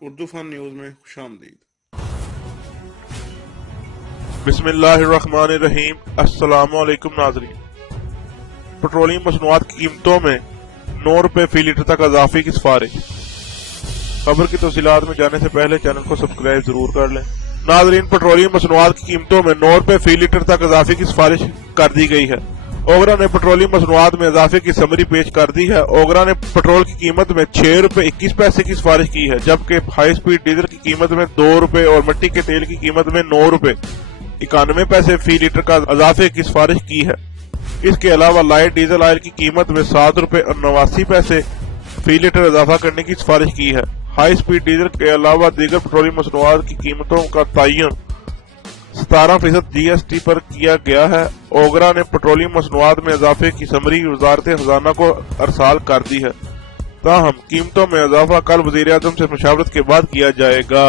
اردو فن news میں خوش آمدید۔ بسم اللہ الرحمن الرحیم۔ السلام علیکم ناظرین۔ پیٹرولیم مصنوعات کی قیمتوں میں 9 روپے فی لیٹر تک اضافے کی سفارش۔ خبر کی تفصیلات میں جانے سے پہلے چینل کو سبسکرائب ضرور کر لیں۔ ناظرین، پیٹرولیم مصنوعات کی قیمتوں میں 9 روپے فی لیٹر تک اضافے کی سفارش کر دی گئی ہے۔ اوگرا نے پیٹرولیم مصنوعات میں اضافے کی سمری پیش کر دی ہے۔ اوگرا نے پیٹرول کی قیمت میں 6 روپے 21 پیسے کی سفارش کی ہے، جبکہ ہائی سپیڈ ڈیزل کی قیمت میں 2 روپے اور مٹی کے تیل کی قیمت میں 9 روپے 91 پیسے فی لیٹر کا اضافے کی سفارش کی ہے۔ اس کے علاوہ لائٹ ڈیزل آئل کی قیمت میں 7 روپے اور 89 پیسے فی لیٹر اضافہ کرنے کی سفارش کی ہے۔ ہائی سپیڈ ڈیزل کے علاوہ دیگر پیٹرولیم مصنوعات کی قیمتوں کا تعین 17% جی ایس ٹی پر کیا گیا ہے۔ اوگرا نے پیٹرولیم مصنوعات میں اضافے کی سمری وزارت خزانہ کو ارسال کر دی ہے، تاہم قیمتوں میں اضافہ کل وزیر اعظم سے مشاورت کے بعد کیا جائے گا۔